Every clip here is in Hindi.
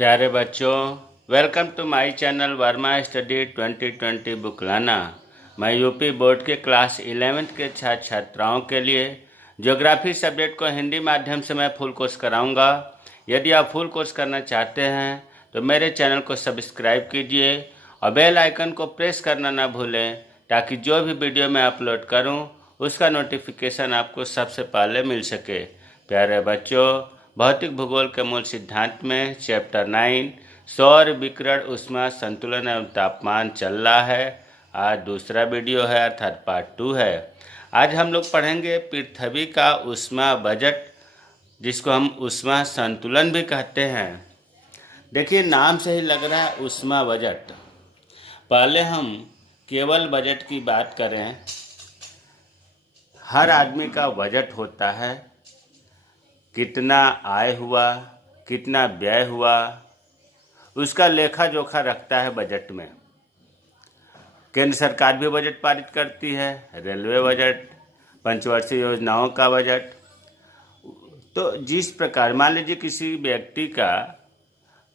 प्यारे बच्चों, welcome to my channel Verma study 2020 बुकलाना। मैं यूपी बोर्ड के क्लास 11th के छात्र छात्राओं के लिए ज्योग्राफी सब्जेक्ट को हिंदी माध्यम से मैं फुल कोर्स कराऊंगा। यदि आप फुल कोर्स करना चाहते हैं तो मेरे चैनल को सब्सक्राइब कीजिए और बेल आइकन को प्रेस करना ना भूलें, ताकि जो भी वीडियो मैं अपलोड करूं उसका नोटिफिकेशन आपको सबसे पहले मिल सके। प्यारे बच्चों, भौतिक भूगोल के मूल सिद्धांत में चैप्टर 9 सौर विकिरण ऊष्मा संतुलन एवं तापमान चल रहा है। आज दूसरा वीडियो है, अर्थात पार्ट 2 है। आज हम लोग पढ़ेंगे पृथ्वी का ऊष्मा बजट, जिसको हम ऊष्मा संतुलन भी कहते हैं। देखिए, नाम से ही लग रहा है ऊष्मा बजट। पहले हम केवल बजट की बात करें। हर आदमी का बजट होता है, कितना आय हुआ, कितना व्यय हुआ, उसका लेखा जोखा रखता है बजट में। केंद्र सरकार भी बजट पारित करती है, रेलवे बजट, पंचवर्षीय योजनाओं का बजट। तो जिस प्रकार मान लीजिए किसी व्यक्ति का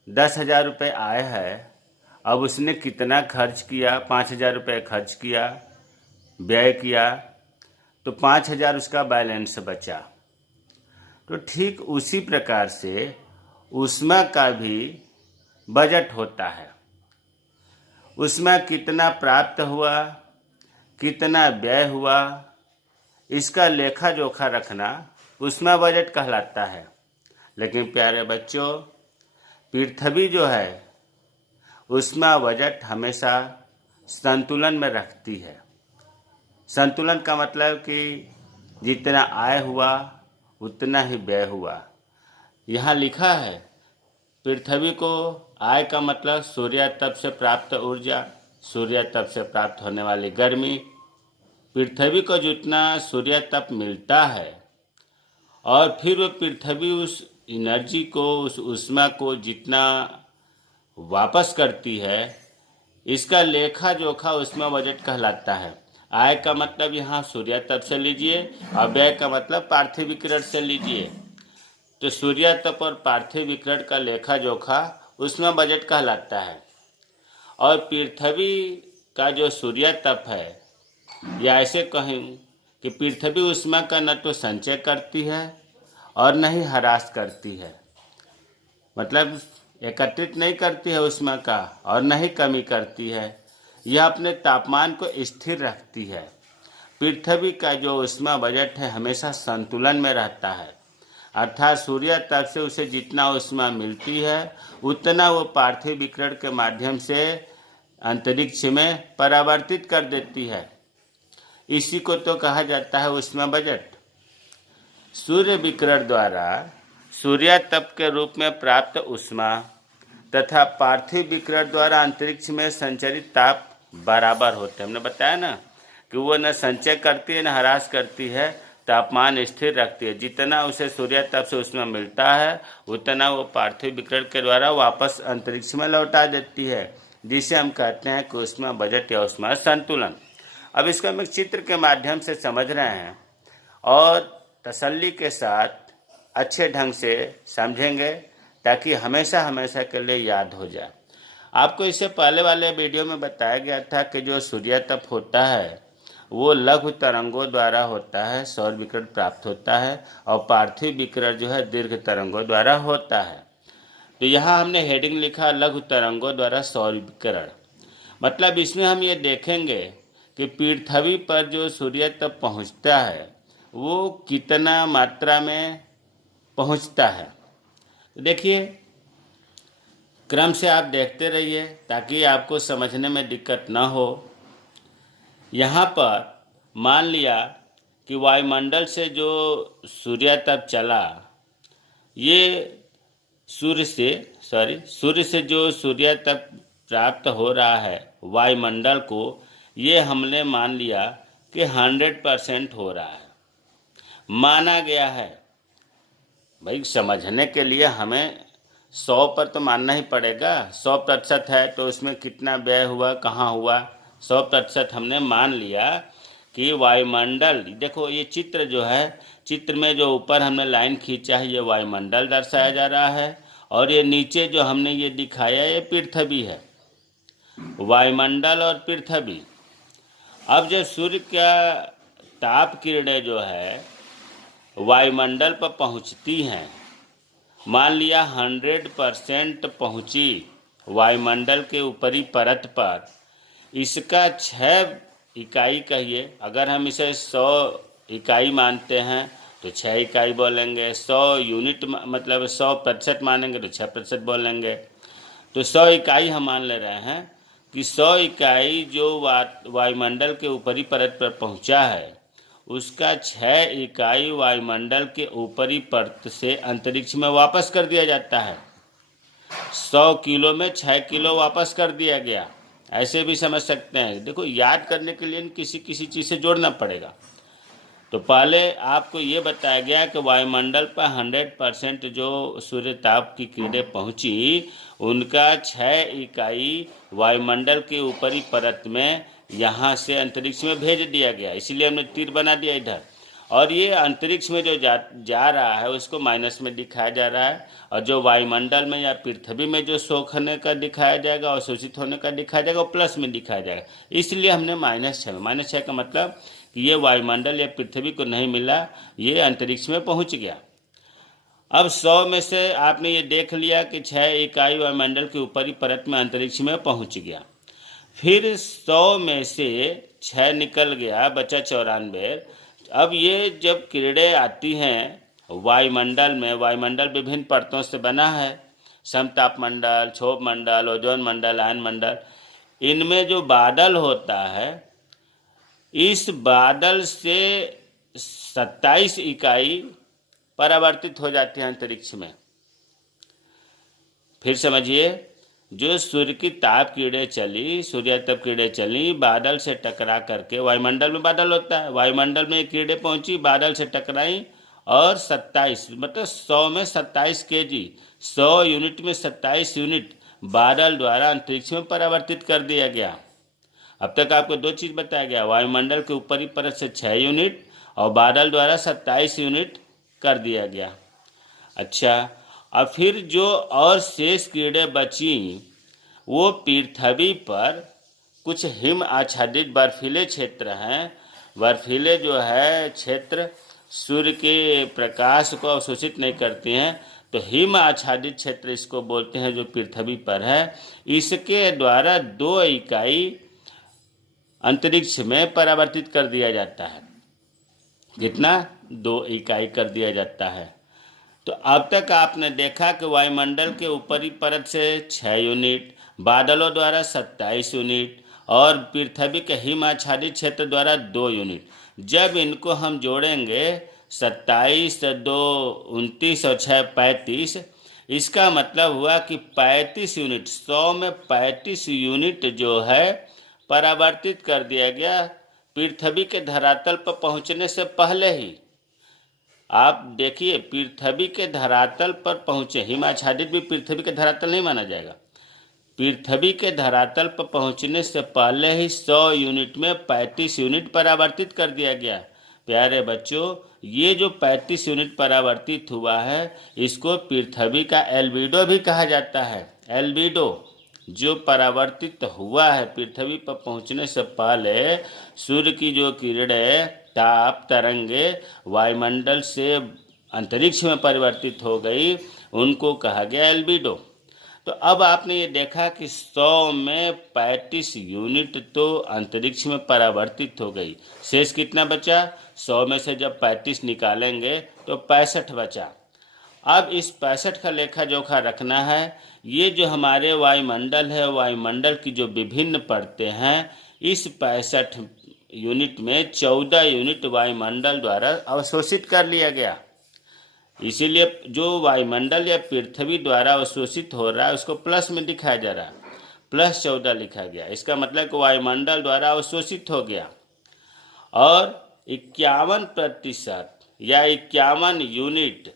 10,000 रुपये आय है, अब उसने कितना खर्च किया, 5,000 रुपये खर्च किया, व्यय किया, तो 5,000 उसका बैलेंस बचा। तो ठीक उसी प्रकार से ऊष्मा का भी बजट होता है। उसमें कितना प्राप्त हुआ, कितना व्यय हुआ, इसका लेखा जोखा रखना ऊष्मा बजट कहलाता है। लेकिन प्यारे बच्चों, पृथ्वी जो है ऊष्मा बजट हमेशा संतुलन में रखती है। संतुलन का मतलब कि जितना आय हुआ उतना ही व्यय हुआ। यहाँ लिखा है पृथ्वी को आय का मतलब सूर्य तप से प्राप्त ऊर्जा, सूर्य तप से प्राप्त होने वाली गर्मी। पृथ्वी को जितना सूर्य तप मिलता है और फिर वो पृथ्वी उस एनर्जी को, उस ऊष्मा को जितना वापस करती है, इसका लेखा जोखा ऊष्मा बजट कहलाता है। आय का मतलब यहाँ सूर्य तप से लीजिए और व्यय का मतलब पार्थिव विकिरण से लीजिए। तो सूर्य तप और पार्थिव विकिरण का लेखा जोखा ऊष्मा बजट कहलाता है। और पृथ्वी का जो सूर्य तप है, या ऐसे कहूँ कि पृथ्वी ऊष्मा का न तो संचय करती है और न ही ह्रास करती है, मतलब एकत्रित नहीं करती है ऊष्मा का और न ही कमी करती है। यह अपने तापमान को स्थिर रखती है। पृथ्वी का जो ऊष्मा बजट है हमेशा संतुलन में रहता है, अर्थात सूर्य तप से उसे जितना ऊष्मा मिलती है उतना वो पार्थिव विकिरण के माध्यम से अंतरिक्ष में परावर्तित कर देती है। इसी को तो कहा जाता है ऊष्मा बजट। सूर्य विकिरण द्वारा सूर्य तप के रूप में प्राप्त ऊष्मा तथा पार्थिव विकिरण द्वारा अंतरिक्ष में संचरित ताप बराबर होते हैं। हमने बताया ना कि वो न संचय करती है न ह्रास करती है, तापमान स्थिर रखती है। जितना उसे सूर्य तप से ऊष्मा मिलता है उतना वो पार्थिव विकिरण के द्वारा वापस अंतरिक्ष में लौटा देती है, जिसे हम कहते हैं कि ऊष्मा बजट या ऊष्मा संतुलन। अब इसको हम एक चित्र के माध्यम से समझ रहे हैं और तसल्ली के साथ अच्छे ढंग से समझेंगे, ताकि हमेशा हमेशा के लिए याद हो जाए। आपको इससे पहले वाले वीडियो में बताया गया था कि जो सूर्य तप होता है वो लघु तरंगों द्वारा होता है, सौर विकिरण प्राप्त होता है, और पार्थिव विकिरण जो है दीर्घ तरंगों द्वारा होता है। तो यहाँ हमने हेडिंग लिखा लघु तरंगों द्वारा सौर विकिरण। मतलब इसमें हम ये देखेंगे कि पृथ्वी पर जो सूर्य तप पहुँचता है वो कितना मात्रा में पहुँचता है। देखिए, क्रम से आप देखते रहिए ताकि आपको समझने में दिक्कत ना हो। यहाँ पर मान लिया कि वायुमंडल से जो सूर्य तप चला, ये सूर्य से जो सूर्य तप प्राप्त हो रहा है वायुमंडल को, ये हमने मान लिया कि 100% हो रहा है, माना गया है। भाई, समझने के लिए हमें 100 पर तो मानना ही पड़ेगा। 100% है तो उसमें कितना व्यय हुआ, कहाँ हुआ। 100% हमने मान लिया कि वायुमंडल, देखो ये चित्र जो है, चित्र में जो ऊपर हमने लाइन खींचा है ये वायुमंडल दर्शाया जा रहा है और ये नीचे जो हमने ये दिखाया ये पृथ्वी है, वायुमंडल और पृथ्वी। अब जब सूर्य का ताप किरणें जो है वायुमंडल पर पहुंचती हैं, मान लिया 100% पहुंची वायुमंडल के ऊपरी परत पर, इसका 6 इकाई कहिए, अगर हम इसे 100 इकाई मानते हैं तो 6 इकाई बोलेंगे, 100 यूनिट मतलब 100% मानेंगे तो 6% बोलेंगे। तो 100 इकाई हम मान ले रहे हैं कि 100 इकाई जो वायुमंडल के ऊपरी परत पर पहुंचा है, उसका 6 इकाई वायुमंडल के ऊपरी परत से अंतरिक्ष में वापस कर दिया जाता है। 100 किलो में 6 किलो वापस कर दिया गया, ऐसे भी समझ सकते हैं। देखो, याद करने के लिए किसी किसी चीज़ से जोड़ना पड़ेगा। तो पहले आपको ये बताया गया कि वायुमंडल पर 100% जो सूर्य ताप की किरणें पहुंची, उनका 6 इकाई वायुमंडल के ऊपरी परत में यहाँ से अंतरिक्ष में भेज दिया गया, इसीलिए हमने तीर बना दिया इधर। और ये अंतरिक्ष में जो जा रहा है उसको माइनस में दिखाया जा रहा है, और जो वायुमंडल में या पृथ्वी में जो सोखने का दिखाया जाएगा और शोषित होने का दिखाया जाएगा वो प्लस में दिखाया जाएगा। इसलिए हमने -6 का मतलब कि ये वायुमंडल या पृथ्वी को नहीं मिला, ये अंतरिक्ष में पहुंच गया। अब 100 में से आपने ये देख लिया कि 6 इकाई वायुमंडल के ऊपरी परत में अंतरिक्ष में पहुंच गया। फिर 100 में से 6 निकल गया, बचा 94। अब ये जब किरणें आती हैं वायुमंडल में, वायुमंडल विभिन्न परतों से बना है, समताप मंडल, क्षोभ मंडल, ओजोन मंडल, आयन मंडल। इनमें जो बादल होता है, इस बादल से 27 इकाई परावर्तित हो जाती है अंतरिक्ष में। फिर समझिए, जो सूर्य की ताप किरणें चली, सूर्य ताप किरणें चली, बादल से टकरा करके, वायुमंडल में बादल होता है, वायुमंडल में किरणें पहुंची, बादल से टकराई, और 27 मतलब 100 में 27 kg, 100 यूनिट में 27 यूनिट बादल द्वारा अंतरिक्ष में परावर्तित कर दिया गया। अब तक आपको 2 चीज़ बताया गया, वायुमंडल के ऊपरी परत से 6 यूनिट और बादल द्वारा 27 यूनिट कर दिया गया। अच्छा, अब फिर जो और शेष किरणें बची, वो पृथ्वी पर कुछ हिम आच्छादित बर्फीले क्षेत्र हैं। बर्फीले जो है क्षेत्र सूर्य के प्रकाश को अवशोषित नहीं करते हैं, तो हिम आच्छादित क्षेत्र इसको बोलते हैं, जो पृथ्वी पर है। इसके द्वारा 2 इकाई अंतरिक्ष में परावर्तित कर दिया जाता है। कितना? 2 इकाई कर दिया जाता है। तो अब तक आपने देखा कि वायुमंडल के ऊपरी परत से 6 यूनिट, बादलों द्वारा 27 यूनिट और पृथ्वी के हिम आच्छादित क्षेत्र द्वारा 2 यूनिट। जब इनको हम जोड़ेंगे 27, 2, 29 और 6, 35, इसका मतलब हुआ कि 35 यूनिट, 100 में 35 यूनिट जो है परावर्तित कर दिया गया पृथ्वी के धरातल पर पहुंचने से पहले ही। आप देखिए, पृथ्वी के धरातल पर पहुंचे, हिम आच्छादित भी पृथ्वी के धरातल नहीं माना जाएगा। पृथ्वी के धरातल पर पहुंचने से पहले ही 100 यूनिट में 35 यूनिट परावर्तित कर दिया गया। प्यारे बच्चों, ये जो 35 यूनिट परावर्तित हुआ है, इसको पृथ्वी का एल्बिडो भी कहा जाता है। एल्बिडो जो परावर्तित हुआ है पृथ्वी पर पहुंचने से पहले, सूर्य की जो किरणें, ताप तरंगे वायुमंडल से अंतरिक्ष में परिवर्तित हो गई, उनको कहा गया एल्बिडो। तो अब आपने ये देखा कि 100 में 35 यूनिट तो अंतरिक्ष में परावर्तित हो गई, शेष कितना बचा? 100 में से जब 35 निकालेंगे तो 65 बचा। अब इस 65 का लेखा जोखा रखना है। ये जो हमारे वायुमंडल है, वायुमंडल की जो विभिन्न परतें हैं, इस 65 यूनिट में 14 यूनिट वायुमंडल द्वारा अवशोषित कर लिया गया। इसीलिए जो वायुमंडल या पृथ्वी द्वारा अवशोषित हो रहा है उसको प्लस में दिखाया जा रहा है, +14 लिखा गया। इसका मतलब कि वायुमंडल द्वारा अवशोषित हो गया। और 51% या 51 यूनिट,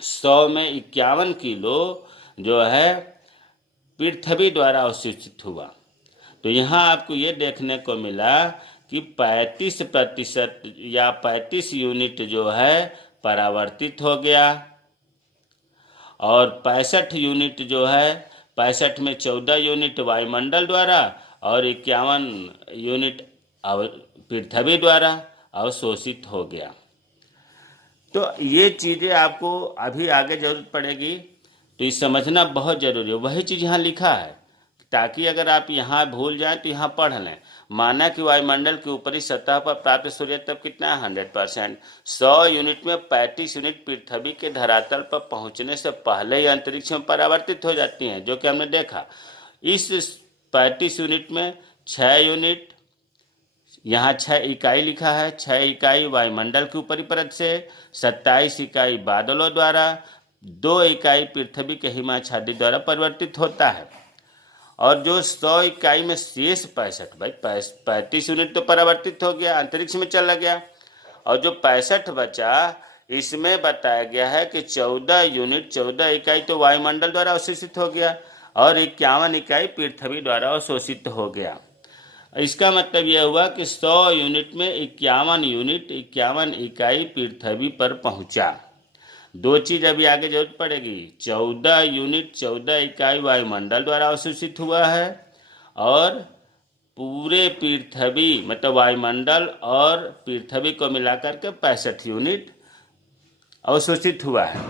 100 में 51 किलो जो है पृथ्वी द्वारा अवशोषित हुआ। तो यहाँ आपको ये देखने को मिला कि 35% या 35 यूनिट जो है परावर्तित हो गया, और 65 यूनिट जो है, 65 में 14 यूनिट वायुमंडल द्वारा और 51 यूनिट पृथ्वी द्वारा अवशोषित हो गया। तो ये चीज़ें आपको अभी आगे जरूरत पड़ेगी, तो ये समझना बहुत जरूरी है। वही चीज़ यहाँ लिखा है, ताकि अगर आप यहाँ भूल जाएं तो यहाँ पढ़ लें। माना कि वायुमंडल की ऊपरी सतह पर प्राप्त सूर्य तप कितना है 100%। 100 यूनिट में 35 यूनिट पृथ्वी के धरातल पर पहुँचने से पहले ही अंतरिक्ष में परावर्तित हो जाती हैं, जो कि हमने देखा। इस 35 यूनिट में 6 यूनिट, यहाँ 6 इकाई लिखा है, 6 इकाई वायुमंडल की ऊपरी परत से, 27 इकाई बादलों द्वारा, 2 इकाई पृथ्वी के हिमाच्छादित द्वारा परिवर्तित होता है। और जो 100 इकाई में शेष 65, भाई 35 यूनिट तो परावर्तित हो गया, अंतरिक्ष में चला गया, और जो 65 बचा इसमें बताया गया है कि 14 यूनिट 14 इकाई तो वायुमंडल द्वारा अवशोषित हो गया और 51 इकाई पृथ्वी द्वारा अवशोषित हो गया। इसका मतलब यह हुआ कि 100 यूनिट में 51 इकाई पृथ्वी पर पहुंचा। दो चीज अभी आगे जरूरत पड़ेगी, 14 यूनिट 14 इकाई वायुमंडल द्वारा अवशोषित हुआ है और पूरे पृथ्वी मतलब वायुमंडल और पृथ्वी को मिलाकर के 65 यूनिट अवशोषित हुआ है।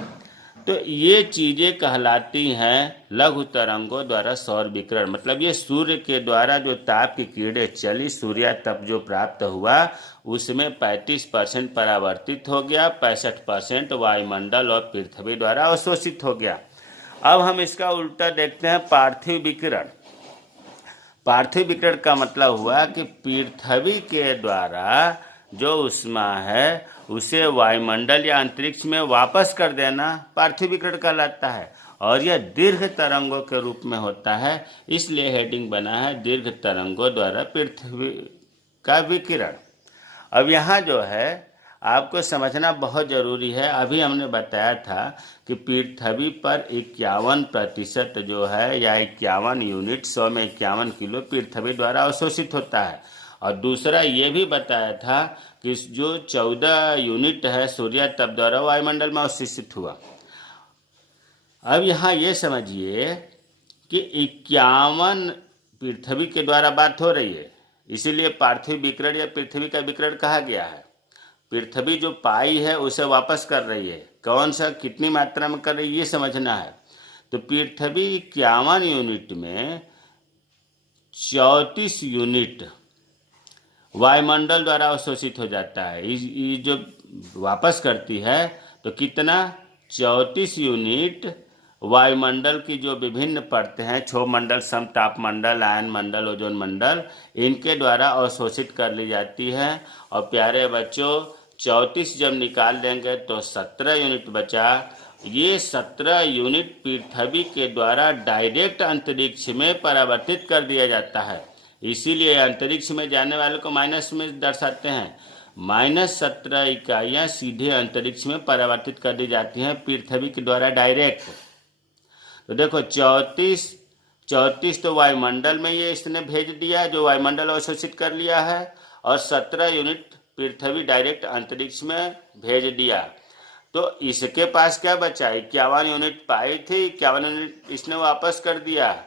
तो ये चीज़ें कहलाती हैं लघु तरंगों द्वारा सौर विकिरण। मतलब ये सूर्य के द्वारा जो ताप की किरणें चली, सूर्य तप जो प्राप्त हुआ उसमें 35% परावर्तित हो गया, 65% वायुमंडल और पृथ्वी द्वारा अवशोषित हो गया। अब हम इसका उल्टा देखते हैं, पार्थिव विकिरण। पार्थिव विकिरण का मतलब हुआ कि पृथ्वी के द्वारा जो ऊष्मा है उसे वायुमंडल या अंतरिक्ष में वापस कर देना पार्थिव विकिरण कहलाता है, और यह दीर्घ तरंगों के रूप में होता है। इसलिए हेडिंग बना है दीर्घ तरंगों द्वारा पृथ्वी का विकिरण। अब यहाँ जो है आपको समझना बहुत जरूरी है। अभी हमने बताया था कि पृथ्वी पर 51% जो है या 51 यूनिट, 100 में 51 किलो पृथ्वी द्वारा अवशोषित होता है। और दूसरा ये भी बताया था कि जो 14 यूनिट है सूर्य तप द्वारा वायुमंडल में अवशोषित हुआ। अब यहाँ ये समझिए कि 51 पृथ्वी के द्वारा बात हो रही है, इसीलिए पार्थिव विकिरण या पृथ्वी का विकिरण कहा गया है। पृथ्वी जो पाई है उसे वापस कर रही है, कौन सा कितनी मात्रा में कर रही है ये समझना है। तो पृथ्वी 51 यूनिट में 34 यूनिट वायुमंडल द्वारा अवशोषित हो जाता है। ये जो वापस करती है तो कितना 34 यूनिट वायुमंडल की जो विभिन्न परतें हैं, क्षोभ मंडल, समताप मंडल, आयन मंडल, ओजोन मंडल, इनके द्वारा अवशोषित कर ली जाती है। और प्यारे बच्चों 34 जब निकाल देंगे तो 17 यूनिट बचा। ये 17 यूनिट पृथ्वी के द्वारा डायरेक्ट अंतरिक्ष में परावर्तित कर दिया जाता है। इसीलिए अंतरिक्ष में जाने वाले को माइनस में दर्शाते हैं। -17 इकाइयाँ सीधे अंतरिक्ष में परावर्तित कर दी जाती हैं पृथ्वी के द्वारा डायरेक्ट। तो देखो 34 तो वायुमंडल में ये इसने भेज दिया, जो वायुमंडल अवशोषित कर लिया है, और 17 यूनिट पृथ्वी डायरेक्ट अंतरिक्ष में भेज दिया। तो इसके पास क्या बचा, 51 यूनिट पाई थी, 51 यूनिट इसने वापस कर दिया।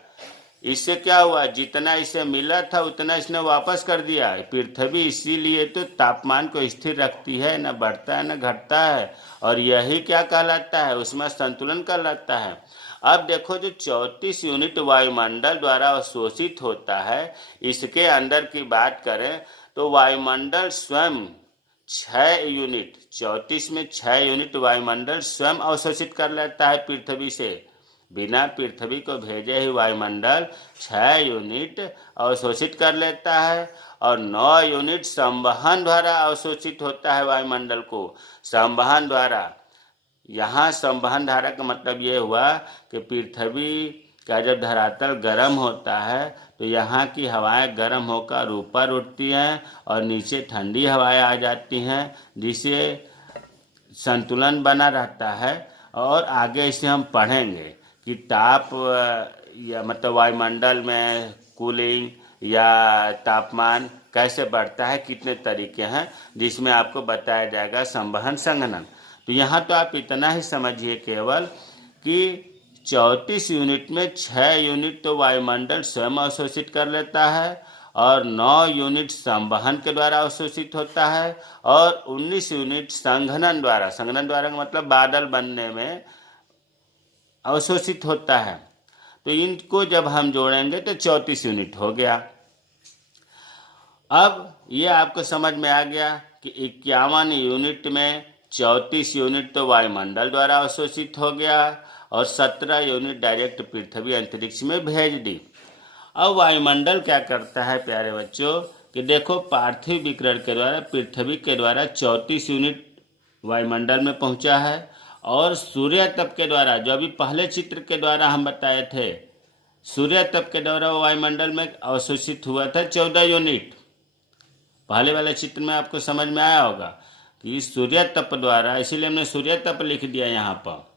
इससे क्या हुआ, जितना इसे मिला था उतना इसने वापस कर दिया। पृथ्वी इसीलिए तो तापमान को स्थिर रखती है, न बढ़ता है न घटता है, और यही क्या कहलाता है, उसमें संतुलन कहलाता है। अब देखो जो 34 यूनिट वायुमंडल द्वारा अवशोषित होता है, इसके अंदर की बात करें तो वायुमंडल स्वयं 6 यूनिट, 34 में 6 यूनिट वायुमंडल स्वयं अवशोषित कर लेता है पृथ्वी से। बिना पृथ्वी को भेजे ही वायुमंडल 6 यूनिट अवशोषित कर लेता है, और 9 यूनिट संवहन द्वारा अवशोषित होता है वायुमंडल को। संवहन द्वारा, यहाँ संवहन धारा का मतलब ये हुआ कि पृथ्वी का जब धरातल गर्म होता है तो यहाँ की हवाएं गर्म होकर ऊपर उठती हैं और नीचे ठंडी हवाएं आ जाती हैं, जिससे संतुलन बना रहता है। और आगे इसे हम पढ़ेंगे कि ताप या मतलब वायुमंडल में कूलिंग या तापमान कैसे बढ़ता है, कितने तरीके हैं, जिसमें आपको बताया जाएगा संवहन संघनन। तो यहाँ तो आप इतना ही समझिए केवल कि 34 यूनिट में 6 यूनिट तो वायुमंडल स्वयं अवशोषित कर लेता है और 9 यूनिट संवहन के द्वारा अवशोषित होता है और 19 यूनिट संघनन द्वारा का मतलब बादल बनने में अवशोषित होता है। तो इनको जब हम जोड़ेंगे तो 34 यूनिट हो गया। अब ये आपको समझ में आ गया कि 51 यूनिट में 34 यूनिट तो वायुमंडल द्वारा अवशोषित हो गया और 17 यूनिट डायरेक्ट पृथ्वी अंतरिक्ष में भेज दी। अब वायुमंडल क्या करता है प्यारे बच्चों कि देखो, पार्थिव विकिरण के द्वारा पृथ्वी के द्वारा 34 यूनिट वायुमंडल में पहुंचा है और सूर्य तप के द्वारा, जो अभी पहले चित्र के द्वारा हम बताए थे, सूर्य तप के द्वारा वायुमंडल में अवशोषित हुआ था 14 यूनिट। पहले वाले चित्र में आपको समझ में आया होगा कि सूर्य तप द्वारा, इसीलिए हमने सूर्य तप लिख दिया यहाँ पर।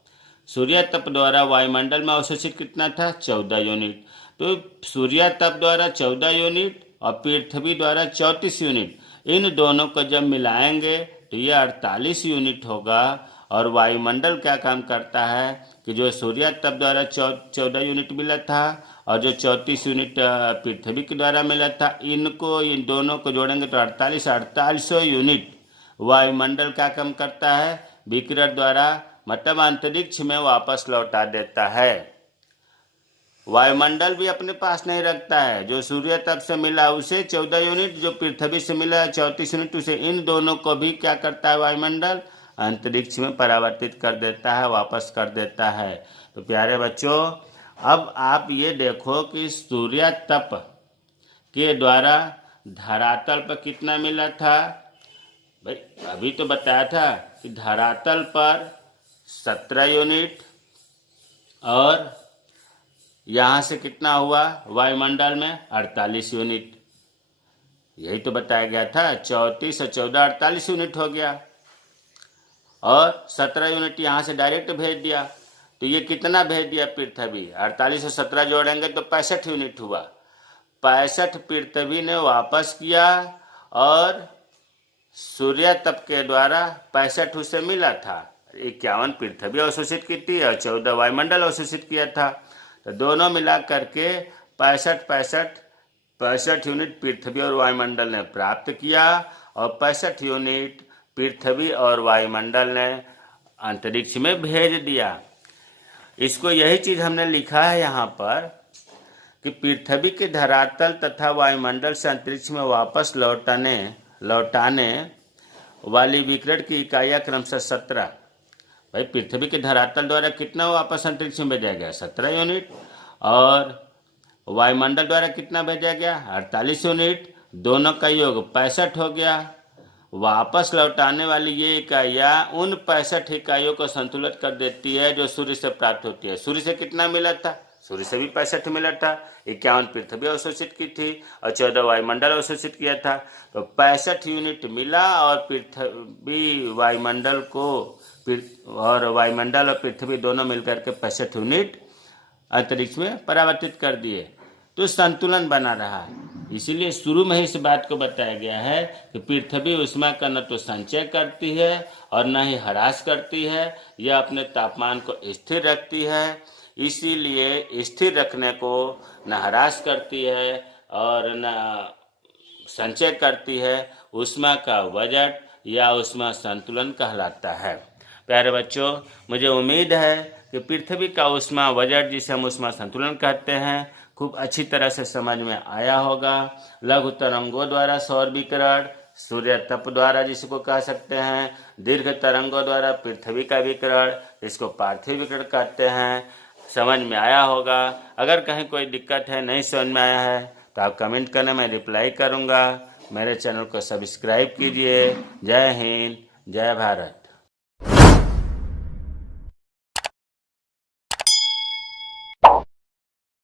सूर्य तप द्वारा वायुमंडल में अवशोषित कितना था? 14 यूनिट। तो सूर्य तप द्वारा 14 यूनिट और पृथ्वी द्वारा 34 यूनिट, इन दोनों को जब मिलाएंगे तो ये 48 यूनिट होगा। और वायुमंडल क्या काम करता है कि जो सूर्य तप द्वारा 14 यूनिट मिला था और जो 34 यूनिट पृथ्वी के द्वारा मिला था, इन दोनों को जोड़ेंगे तो 4800 यूनिट वायुमंडल क्या काम करता है? विकिरण द्वारा, मतलब अंतरिक्ष में वापस लौटा देता है। वायुमंडल भी अपने पास नहीं रखता है। जो सूर्य तप से मिला उसे 14 यूनिट, जो पृथ्वी से मिला 34 यूनिट, उसे इन दोनों को भी क्या करता है? वायुमंडल अंतरिक्ष में परावर्तित कर देता है, वापस कर देता है। तो प्यारे बच्चों, अब आप ये देखो कि सूर्य तप के द्वारा धरातल पर कितना मिला था? भाई अभी तो बताया था कि धरातल पर 17 यूनिट और यहाँ से कितना हुआ वायुमंडल में? 48 यूनिट। यही तो बताया गया था। 34 और 14 48 यूनिट हो गया और 17 यूनिट यहाँ से डायरेक्ट भेज दिया। तो ये कितना भेज दिया पृथ्वी? 48 और 17 जोड़ेंगे तो 65 यूनिट हुआ। 65 पृथ्वी ने वापस किया और सूर्य तप के द्वारा 65 उसे मिला था। 51 पृथ्वी अवशोषित की थी और 14 वायुमंडल अवशोषित किया था। तो दोनों मिला करके 65 यूनिट पृथ्वी और वायुमंडल ने प्राप्त किया और 65 यूनिट पृथ्वी और वायुमंडल ने अंतरिक्ष में भेज दिया। इसको यही चीज़ हमने लिखा है यहाँ पर कि पृथ्वी के धरातल तथा वायुमंडल से अंतरिक्ष में वापस लौटाने वाली विकिरण की इकाइयाँ क्रमशः 17। भाई पृथ्वी के धरातल द्वारा कितना वापस अंतरिक्ष में भेजा गया? 17 यूनिट। और वायुमंडल द्वारा कितना भेजा गया? 48 यूनिट। दोनों का योग 65 हो गया। वापस लौटाने वाली ये इकाइयाँ उन 65 इकाइयों को संतुलित कर देती है जो सूर्य से प्राप्त होती है। सूर्य से कितना मिला था? सूर्य से भी 65 मिला था। 51 पृथ्वी अवशोषित की थी और 14 वायुमंडल अवशोषित किया था। तो 65 यूनिट मिला और पृथ्वी वायुमंडल और पृथ्वी दोनों मिलकर के 65 यूनिट अंतरिक्ष में परावर्तित कर दिए। तो संतुलन बना रहा है। इसीलिए शुरू में ही इस बात को बताया गया है कि पृथ्वी ऊष्मा का न तो संचय करती है और न ही ह्रास करती है। यह अपने तापमान को स्थिर रखती है। इसीलिए स्थिर रखने को न ह्रास करती है और न संचय करती है। ऊष्मा का बजट या ऊष्मा संतुलन कहलाता है। प्यारे बच्चों, मुझे उम्मीद है कि पृथ्वी का ऊष्मा बजट, जिसे हम ऊष्मा संतुलन कहते हैं, खूब अच्छी तरह से समझ में आया होगा। लघु तरंगों द्वारा सौर विकिरण, सूर्य तप द्वारा जिसको कह सकते हैं, दीर्घ तरंगों द्वारा पृथ्वी का विकिरण, इसको पार्थिव विकिरण कहते हैं, समझ में आया होगा। अगर कहीं कोई दिक्कत है, नहीं समझ में आया है, तो आप कमेंट करना, मैं रिप्लाई करूँगा। मेरे चैनल को सब्सक्राइब कीजिए। जय हिंद, जय भारत।